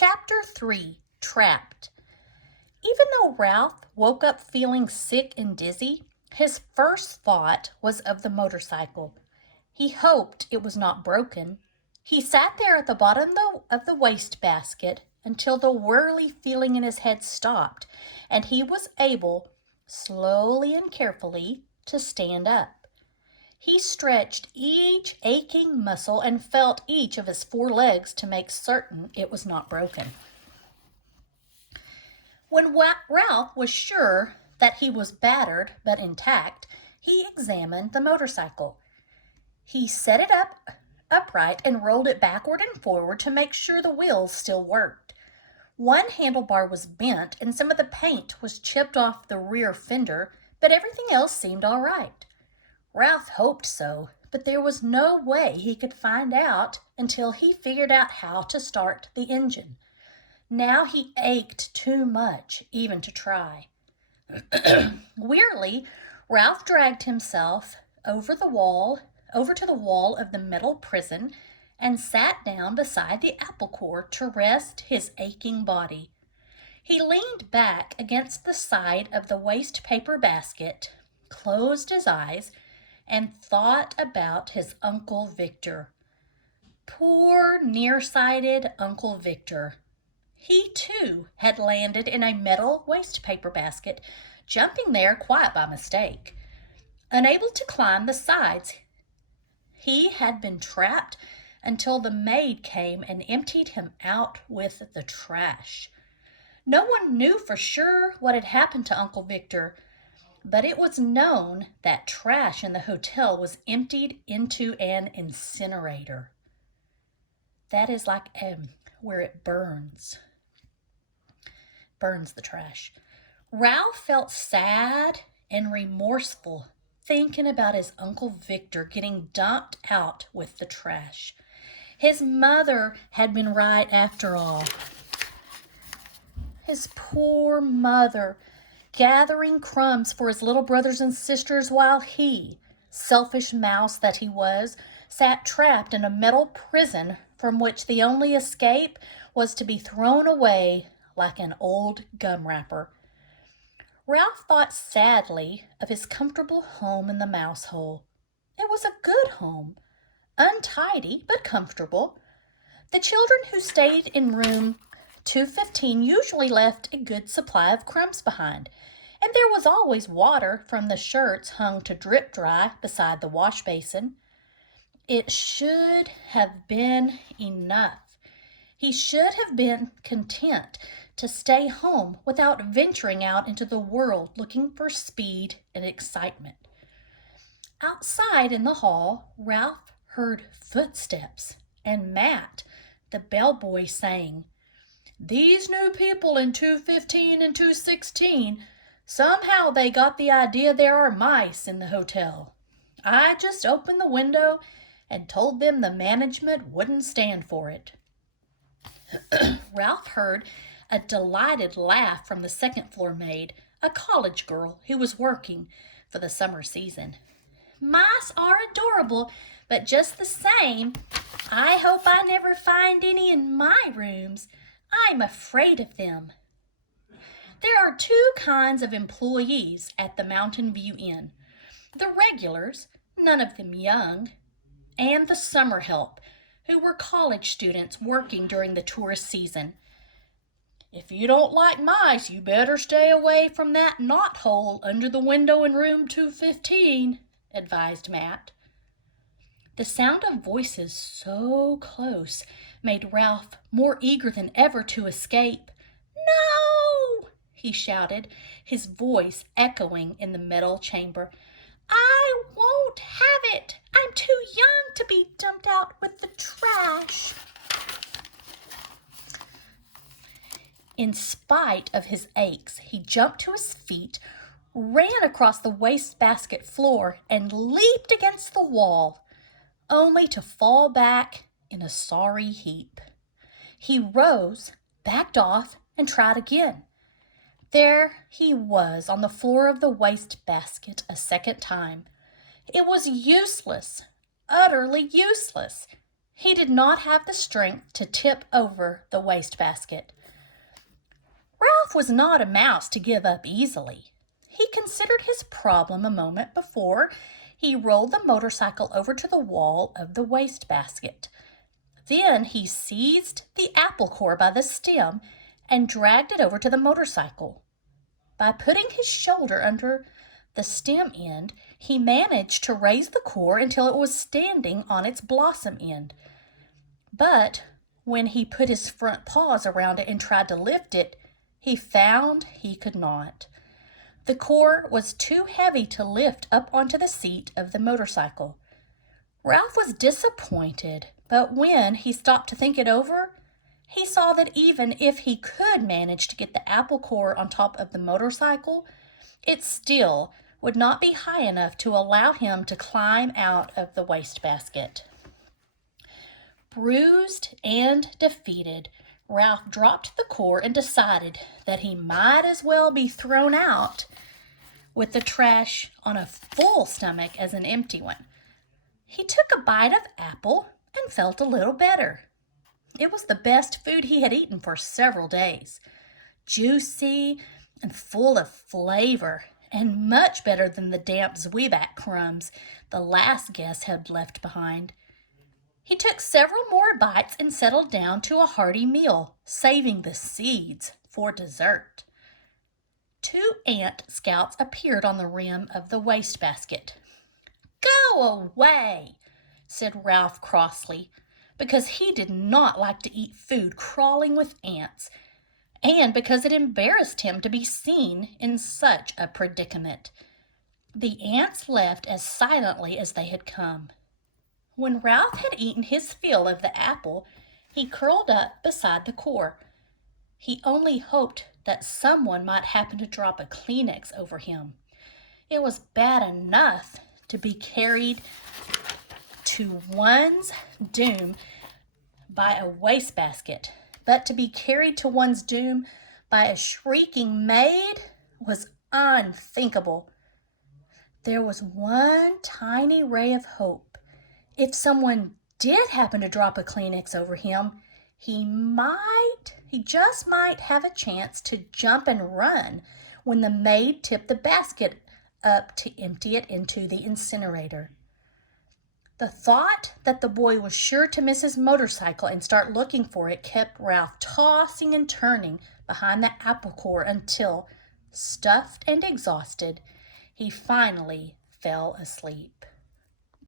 Chapter 3, Trapped. Even though Ralph woke up feeling sick and dizzy, his first thought was of the motorcycle. He hoped it was not broken. He sat there at the bottom of the wastebasket until the whirly feeling in his head stopped, and he was able, slowly and carefully, to stand up. He stretched each aching muscle and felt each of his 4 legs to make certain it was not broken. When Ralph was sure that he was battered but intact, he examined the motorcycle. He set it up upright and rolled it backward and forward to make sure the wheels still worked. One handlebar was bent and some of the paint was chipped off the rear fender, but everything else seemed all right. Ralph hoped so, but there was no way he could find out until he figured out how to start the engine. Now he ached too much even to try. Wearily, Ralph dragged himself over to the wall of the metal prison and sat down beside the apple core to rest his aching body. He leaned back against the side of the waste paper basket, closed his eyes, and thought about his Uncle Victor. Poor, nearsighted Uncle Victor. He, too, had landed in a metal waste paper basket, jumping there quite by mistake. Unable to climb the sides, he had been trapped until the maid came and emptied him out with the trash. No one knew for sure what had happened to Uncle Victor, but it was known that trash in the hotel was emptied into an incinerator. That is like where it burns the trash. Ralph felt sad and remorseful thinking about his Uncle Victor getting dumped out with the trash. His mother had been right after all. His poor mother, gathering crumbs for his little brothers and sisters while he, selfish mouse that he was, sat trapped in a metal prison from which the only escape was to be thrown away like an old gum wrapper. Ralph thought sadly of his comfortable home in the mouse hole. It was a good home, untidy but comfortable. The children who stayed in room 215 usually left a good supply of crumbs behind, and there was always water from the shirts hung to drip dry beside the wash basin. It should have been enough. He should have been content to stay home without venturing out into the world looking for speed and excitement. Outside in the hall, Ralph heard footsteps and Matt, the bellboy, saying, "These new people in 215 and 216, somehow they got the idea there are mice in the hotel. I just opened the window and told them the management wouldn't stand for it." Ralph heard a delighted laugh from the second-floor maid, a college girl who was working for the summer season. "Mice are adorable, but just the same, I hope I never find any in my rooms. I'm afraid of them." There are 2 kinds of employees at the Mountain View Inn: the regulars, none of them young, and the summer help, who were college students working during the tourist season. "If you don't like mice, you better stay away from that knothole under the window in room 215, advised Matt. The sound of voices so close made Ralph more eager than ever to escape. "No!" he shouted, his voice echoing in the metal chamber. "I won't have it! I'm too young to be dumped out with the trash." In spite of his aches, he jumped to his feet, ran across the wastebasket floor, and leaped against the wall, only to fall back in a sorry heap. He rose, backed off, and tried again. There he was on the floor of the wastebasket a second time. It was useless, utterly useless. He did not have the strength to tip over the wastebasket. Ralph was not a mouse to give up easily. He considered his problem a moment before he rolled the motorcycle over to the wall of the wastebasket. Then he seized the apple core by the stem and dragged it over to the motorcycle. By putting his shoulder under the stem end, he managed to raise the core until it was standing on its blossom end. But when he put his front paws around it and tried to lift it, he found he could not. The core was too heavy to lift up onto the seat of the motorcycle. Ralph was disappointed, but when he stopped to think it over, he saw that even if he could manage to get the apple core on top of the motorcycle, it still would not be high enough to allow him to climb out of the wastebasket. Bruised and defeated, Ralph dropped the core and decided that he might as well be thrown out with the trash on a full stomach as an empty one. He took a bite of apple and felt a little better. It was the best food he had eaten for several days. Juicy and full of flavor, and much better than the damp zwieback crumbs the last guest had left behind. He took several more bites and settled down to a hearty meal, saving the seeds for dessert. 2 ant scouts appeared on the rim of the wastebasket. "Go away," said Ralph crossly, because he did not like to eat food crawling with ants, and because it embarrassed him to be seen in such a predicament. The ants left as silently as they had come. When Ralph had eaten his fill of the apple, he curled up beside the core. He only hoped that someone might happen to drop a Kleenex over him. It was bad enough to be carried to one's doom by a wastebasket, but to be carried to one's doom by a shrieking maid was unthinkable. There was one tiny ray of hope. If someone did happen to drop a Kleenex over him, he just might have a chance to jump and run when the maid tipped the basket up to empty it into the incinerator. The thought that the boy was sure to miss his motorcycle and start looking for it kept Ralph tossing and turning behind the apple core until, stuffed and exhausted, he finally fell asleep.